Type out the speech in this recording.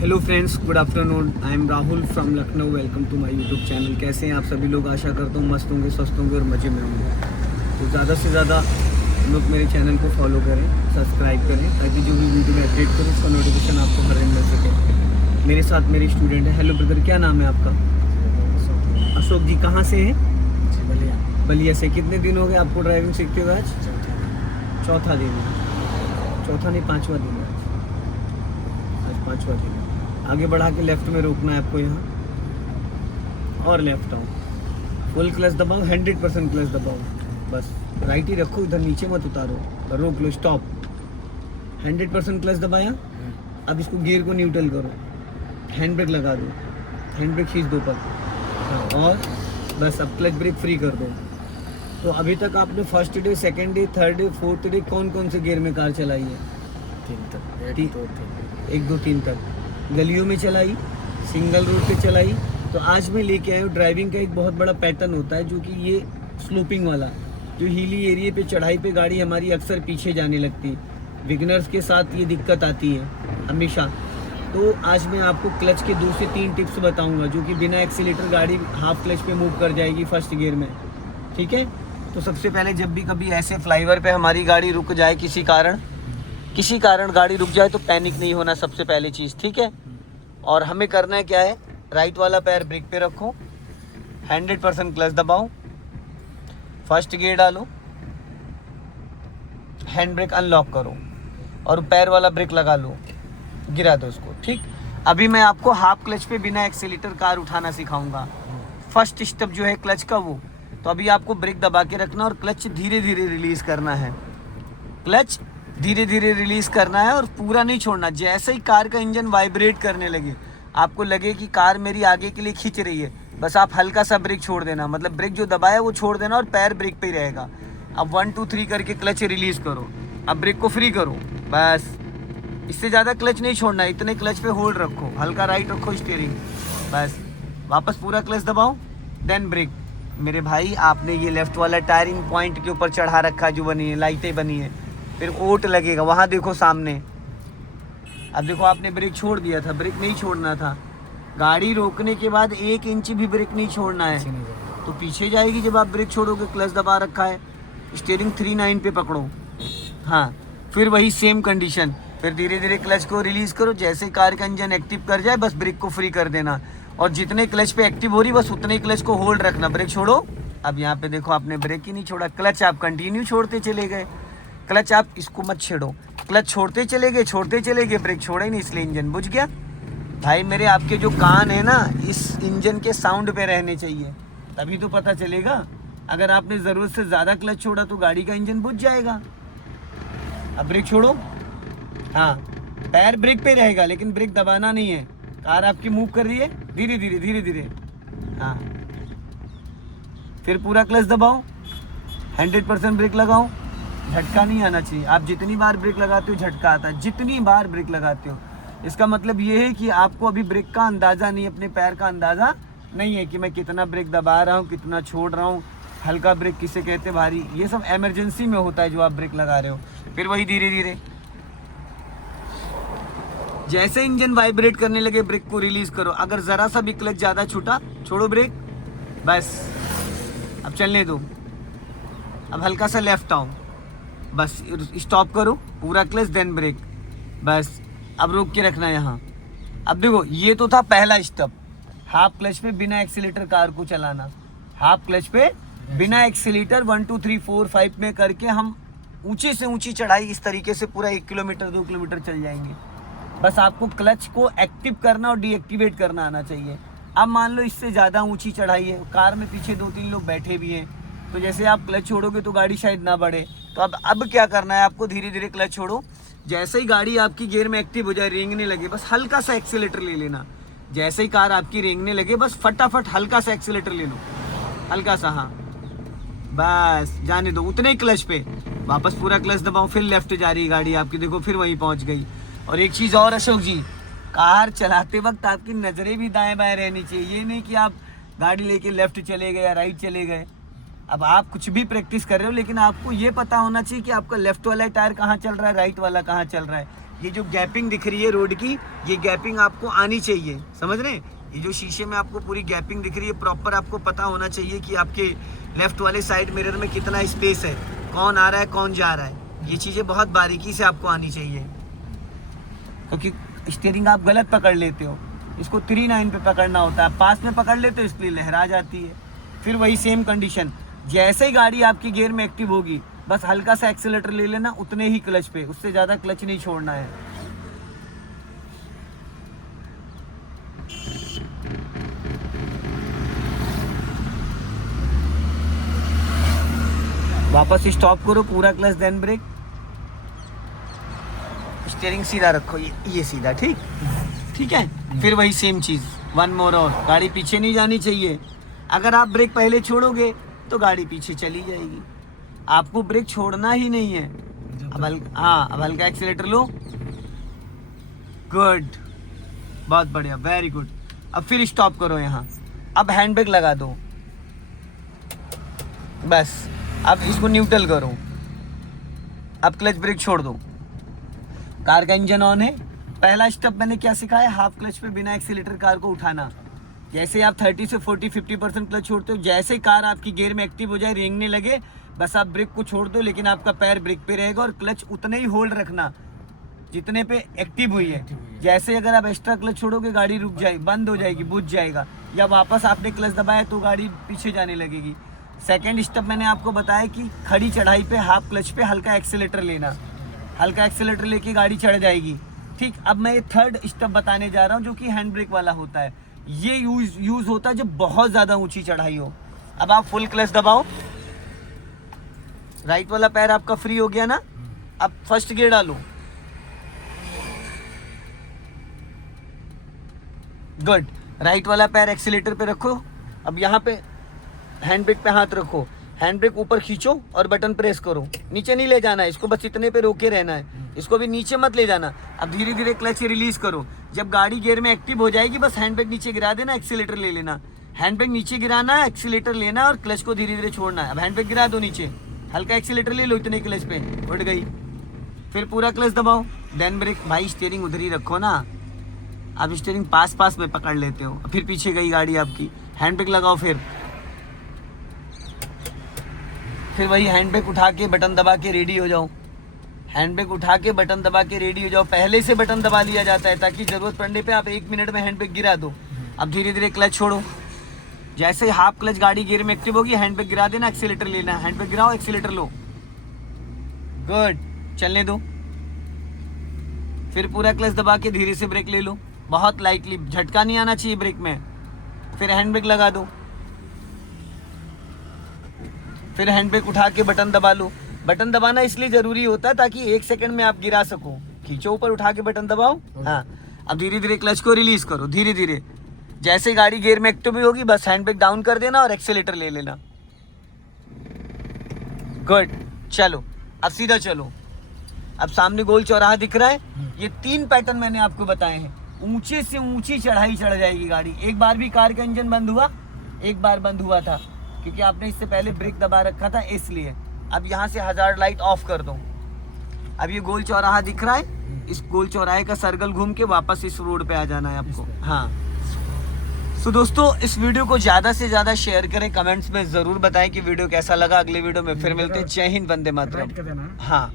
Hello friends, good afternoon. I am Rahul from Lucknow. Welcome to my YouTube channel. कैसे हैं आप सभी लोग? आशा करता हूँ मस्त होंगे, स्वस्थ होंगे और मज़े में होंगे। तो ज़्यादा से ज़्यादा लोग मेरे चैनल को फॉलो करें, सब्सक्राइब करें, ताकि जो भी वीडियो में अपडेट करूँ उसका नोटिफिकेशन आपको हर दिन मिल सके। मेरे साथ मेरे स्टूडेंट है। हेलो ब्रदर, क्या नाम है आपका? अशोक जी। कहाँ से हैं? बलिया। बलिया से। कितने दिन हो गए आपको ड्राइविंग सीखते हुए? आज चौथा दिन है। चौथा नहीं, पाँचवा दिन है आज 5वां दिन है। आगे बढ़ा के लेफ्ट में रोकना है आपको यहाँ, और लेफ्ट आओ। फुल क्लच दबाओ, 100% क्लच दबाओ। बस राइट ही रखो, इधर नीचे मत उतारो। रोक लो, स्टॉप। 100% क्लच दबाया। अब इसको गियर को न्यूट्रल करो, हैंड ब्रेक लगा दो, हैंड ब्रेक खींच दो पर। हाँ, और बस अब क्लच ब्रेक फ्री कर दो। तो अभी तक आपने first day, second day, third day, fourth day कौन कौन से गियर में कार चलाई है? 3 तक। 1 2 3 तक। गलियों में चलाई, सिंगल रोड पे चलाई। तो आज मैं लेके आया हूँ, ड्राइविंग का एक बहुत बड़ा पैटर्न होता है, जो कि ये स्लोपिंग वाला, जो हिली एरिया पे, चढ़ाई पे गाड़ी हमारी अक्सर पीछे जाने लगती है। बिगनर्स के साथ ये दिक्कत आती है हमेशा। तो आज मैं आपको क्लच के 2 से 3 टिप्स बताऊंगा, जो कि बिना एक्सीलेटर गाड़ी हाफ क्लच पे मूव कर जाएगी फर्स्ट गियर में। ठीक है? तो सबसे पहले, जब भी कभी ऐसे फ्लाईओवर पे हमारी गाड़ी रुक जाए, किसी कारण गाड़ी रुक जाए, तो पैनिक नहीं होना, सबसे पहली चीज़। ठीक है? और हमें करना है क्या है, राइट वाला पैर ब्रेक पे रखो, 100% क्लच दबाओ, फर्स्ट गियर डालो, हैंड ब्रेक अनलॉक करो और पैर वाला ब्रेक लगा लो, गिरा दो उसको। ठीक? अभी मैं आपको हाफ क्लच पे बिना एक्सीलेटर कार उठाना सिखाऊंगा। फर्स्ट स्टेप जो है क्लच का, वो तो अभी आपको ब्रेक दबा के रखना और क्लच धीरे धीरे रिलीज करना है। क्लच धीरे धीरे रिलीज करना है और पूरा नहीं छोड़ना। जैसे ही कार का इंजन वाइब्रेट करने लगे, आपको लगे कि कार मेरी आगे के लिए खींच रही है, बस आप हल्का सा ब्रेक छोड़ देना, मतलब ब्रेक जो दबाया वो छोड़ देना और पैर ब्रेक पे ही रहेगा। अब 1 2 3 करके क्लच रिलीज करो। अब ब्रेक को फ्री करो, बस। इससे ज़्यादा क्लच नहीं छोड़ना, इतने क्लच पे होल्ड रखो, हल्का राइट रखो स्टीयरिंग, बस। वापस पूरा क्लच दबाओ, देन ब्रेक। मेरे भाई, आपने ये लेफ्ट वाला टायरिंग पॉइंट के ऊपर चढ़ा रखा, जो बनी है, लाइटें बनी है, फिर ओट लगेगा, वहाँ देखो सामने। अब देखो, आपने ब्रेक छोड़ दिया था, ब्रेक नहीं छोड़ना था। गाड़ी रोकने के बाद 1 इंच भी ब्रेक नहीं छोड़ना है, तो पीछे जाएगी जब आप ब्रेक छोड़ोगे। क्लच दबा रखा है, स्टीयरिंग 3/9 पे पकड़ो। हाँ, फिर वही सेम कंडीशन, फिर धीरे धीरे क्लच को रिलीज करो। जैसे कार का इंजन एक्टिव कर जाए, बस ब्रेक को फ्री कर देना, और जितने क्लच पे एक्टिव हो रही, बस उतने ही क्लच को होल्ड रखना। ब्रेक छोड़ो। अब यहाँ पे देखो, आपने ब्रेक ही नहीं छोड़ा, क्लच आप कंटिन्यू छोड़ते चले गए। क्लच आप इसको मत छेड़ो, क्लच छोड़ते चले गए, ब्रेक छोड़ा ही नहीं, इसलिए इंजन बुझ गया। भाई मेरे, आपके जो कान है ना, इस इंजन के साउंड पे रहने चाहिए, तभी तो पता चलेगा। अगर आपने ज़रूरत से ज़्यादा क्लच छोड़ा तो गाड़ी का इंजन बुझ जाएगा। अब ब्रेक छोड़ो। हाँ, पैर ब्रेक पे रहेगा, लेकिन ब्रेक दबाना नहीं है। कार आपकी मूव कर रही है, धीरे धीरे। हाँ, फिर पूरा क्लच दबाओ, 100% ब्रेक लगाओ। झटका नहीं आना चाहिए। आप जितनी बार ब्रेक लगाते हो झटका आता है, जितनी बार ब्रेक लगाते हो। इसका मतलब ये है कि आपको अभी ब्रेक का अंदाज़ा नहीं, अपने पैर का अंदाज़ा नहीं है कि मैं कितना ब्रेक दबा रहा हूँ, कितना छोड़ रहा हूँ। हल्का ब्रेक किसे कहते, भारी, ये सब इमरजेंसी में होता है जो आप ब्रेक लगा रहे हो। फिर वही धीरे धीरे, जैसे इंजन वाइब्रेट करने लगे, ब्रेक को रिलीज करो। अगर ज़रा सा भी क्लच ज़्यादा छूटा, छोड़ो ब्रेक, बस। अब चलने दो। अब हल्का सा लेफ्ट आओ, बस स्टॉप करो, पूरा क्लच, देन ब्रेक, बस। अब रोक के रखना यहाँ। अब देखो, ये तो था पहला स्टेप, हाफ क्लच पे बिना एक्सीलेटर कार को चलाना। हाफ क्लच पे बिना एक्सीलेटर 1 2 3 4 5 में करके हम ऊंची से ऊंची चढ़ाई इस तरीके से पूरा 1 किलोमीटर 2 किलोमीटर चल जाएंगे। बस आपको क्लच को एक्टिव करना और डीएक्टिवेट करना आना चाहिए। अब मान लो इससे ज़्यादा ऊंची चढ़ाई है, कार में पीछे 2-3 लोग बैठे भी हैं, तो जैसे आप क्लच छोड़ोगे तो गाड़ी शायद ना बढ़े। तो अब क्या करना है आपको, धीरे धीरे क्लच छोड़ो। जैसे ही गाड़ी आपकी गियर में एक्टिव हो जाए, रेंगने लगे, बस हल्का सा एक्सीलेटर ले लेना। जैसे ही कार आपकी रेंगने लगे, बस फटाफट हल्का सा एक्सीलेटर ले लो, हल्का सा। हाँ, बस जाने दो, उतने ही क्लच पे। वापस पूरा क्लच दबाओ, फिर लेफ्ट जा रही है गाड़ी आपकी, देखो फिर वहीं पहुंच गई। और एक चीज़ और अशोक जी, कार चलाते वक्त आपकी नज़रें भी दाएं बाएं रहनी चाहिए। ये नहीं कि आप गाड़ी लेके लेफ्ट चले गए या राइट चले गए। अब आप कुछ भी प्रैक्टिस कर रहे हो, लेकिन आपको ये पता होना चाहिए कि आपका लेफ्ट वाला टायर कहाँ चल रहा है, राइट वाला कहाँ चल रहा है। ये जो गैपिंग दिख रही है रोड की, ये गैपिंग आपको आनी चाहिए, समझ रहे हैं? ये जो शीशे में आपको पूरी गैपिंग दिख रही है, प्रॉपर आपको पता होना चाहिए कि आपके लेफ्ट वाले साइड मिरर में कितना स्पेस है, कौन आ रहा है कौन जा रहा है। ये चीज़ें बहुत बारीकी से आपको आनी चाहिए, क्योंकि स्टीयरिंग आप गलत पकड़ लेते हो, इसको 3/9 पे पकड़ना होता है, पास में पकड़ लेते हो इसलिए लहरा जाती है। फिर वही सेम कंडीशन, जैसे ही गाड़ी आपकी गियर में एक्टिव होगी बस हल्का सा एक्सीलेटर ले लेना, उतने ही क्लच पे, उससे ज़्यादा क्लच नहीं छोड़ना है। वापस स्टॉप करो, पूरा क्लच देन ब्रेक, स्टीयरिंग सीधा रखो, ये सीधा, ठीक है। फिर वही सेम चीज़, वन मोर और, गाड़ी पीछे नहीं जानी चाहिए। अगर आप ब्रेक पहले छोड़ोगे तो गाड़ी पीछे चली जाएगी, आपको ब्रेक छोड़ना ही नहीं है। अब अब हल्का एक्सीलेटर लो, गुड, बहुत बढ़िया, वेरी गुड। अब फिर स्टॉप करो यहाँ, अब हैंड ब्रेक लगा दो, बस अब इसको न्यूट्रल करो, अब क्लच ब्रेक छोड़ दो। कार का इंजन ऑन है। पहला स्टेप मैंने क्या सिखाया, हाफ क्लच पे बिना एक्सीलेटर कार को उठाना। जैसे आप 30 से 40-50% क्लच छोड़ते हो, जैसे ही कार आपकी गियर में एक्टिव हो जाए, रेंगने लगे, बस आप ब्रेक को छोड़ दो, लेकिन आपका पैर ब्रेक पे रहेगा और क्लच उतने ही होल्ड रखना जितने पे एक्टिव हुई है। जैसे अगर आप एक्स्ट्रा क्लच छोड़ोगे गाड़ी रुक जाएगी, बंद हो जाएगी, बुझ जाएगा, या वापस आपने क्लच दबाया तो गाड़ी पीछे जाने लगेगी। सेकेंड स्टेप मैंने आपको बताया कि खड़ी चढ़ाई पे हाफ क्लच पे हल्का एक्सीलेटर लेना, हल्का एक्सीलेटर लेके गाड़ी चढ़ जाएगी, ठीक। अब मैं ये थर्ड स्टेप बताने जा रहा हूँ जो कि हैंड ब्रेक वाला होता है। ये यूज होता है जब बहुत ज़्यादा ऊंची चढ़ाई हो। अब आप फुल क्लच दबाओ, राइट वाला पैर आपका फ्री हो गया ना, अब फर्स्ट गियर डालो, गुड। राइट वाला पैर एक्सीलेटर पे रखो, अब यहाँ पे हैंड ब्रेक पे हाथ रखो, हैंड ब्रेक ऊपर खींचो और बटन प्रेस करो, नीचे नहीं ले जाना है इसको, बस इतने पे रोके रहना है, इसको भी नीचे मत ले जाना। अब धीरे धीरे क्लच रिलीज करो, जब गाड़ी गियर में एक्टिव हो जाएगी बस हैंड ब्रेक नीचे गिरा देना, एक्सीलेटर ले लेना, हैंड ब्रेक नीचे गिराना है, एक्सीलेटर लेना और क्लच को धीरे धीरे छोड़ना है। अब हैंड ब्रेक गिरा दो नीचे, हल्का एक्सीलेटर ले लो इतने क्लच पे, उठ गई, फिर पूरा क्लच दबाओ, देन ब्रेक। भाई स्टीयरिंग उधर ही रखो ना, आप स्टीयरिंग पास में पकड़ लेते हो, फिर पीछे गई गाड़ी आपकी, हैंड ब्रेक लगाओ, फिर वही हैंड ब्रेक उठा के बटन दबा के रेडी हो जाओ, हैंड ब्रेक उठा के बटन दबा के रेडी हो जाओ। पहले से बटन दबा लिया जाता है ताकि ज़रूरत पड़ने पे आप 1 मिनट में हैंड ब्रेक गिरा दो। अब धीरे धीरे क्लच छोड़ो, जैसे ही हाफ क्लच गाड़ी गियर में एक्टिव होगी हैंड ब्रेक गिरा देना, एक्सीलेटर लेना, हैंड ब्रेक गिराओ, एक्सीलेटर लो, गुड, चलने दो। फिर पूरा क्लच दबा के धीरे से ब्रेक ले लो, बहुत लाइटली, झटका नहीं आना चाहिए ब्रेक में। फिर हैंड ब्रेक लगा दो, फिर हैंड ब्रेक उठा के बटन दबा लो। बटन दबाना इसलिए ज़रूरी होता है ताकि 1 सेकंड में आप गिरा सको, खींचो ऊपर, उठा के बटन दबाओ, हाँ। अब धीरे धीरे क्लच को रिलीज करो, धीरे धीरे, जैसे गाड़ी गियर में एक्टिव भी होगी बस हैंड ब्रेक डाउन कर देना और एक्सीलेटर ले लेना, गुड। चलो अब सीधा चलो, अब सामने गोल चौराहा दिख रहा है, ये 3 पैटर्न मैंने आपको बताए हैं। ऊंचे से ऊंची चढ़ाई चढ़ जाएगी गाड़ी। एक बार भी कार का इंजन बंद हुआ, एक बार बंद हुआ था क्योंकि आपने इससे पहले ब्रेक दबा रखा था इसलिए। अब यहाँ से हजार्ड लाइट ऑफ कर दो। अब ये गोल चौराहा दिख रहा है, इस गोल चौराहे का सर्कल घूम के वापस इस रोड पे आ जाना है आपको, हाँ। तो दोस्तों इस वीडियो को ज़्यादा से ज़्यादा शेयर करें, कमेंट्स में ज़रूर बताएं कि वीडियो कैसा लगा। अगले वीडियो में फिर मिलते हैं। जय हिंद, वंदे मातरम। हाँ।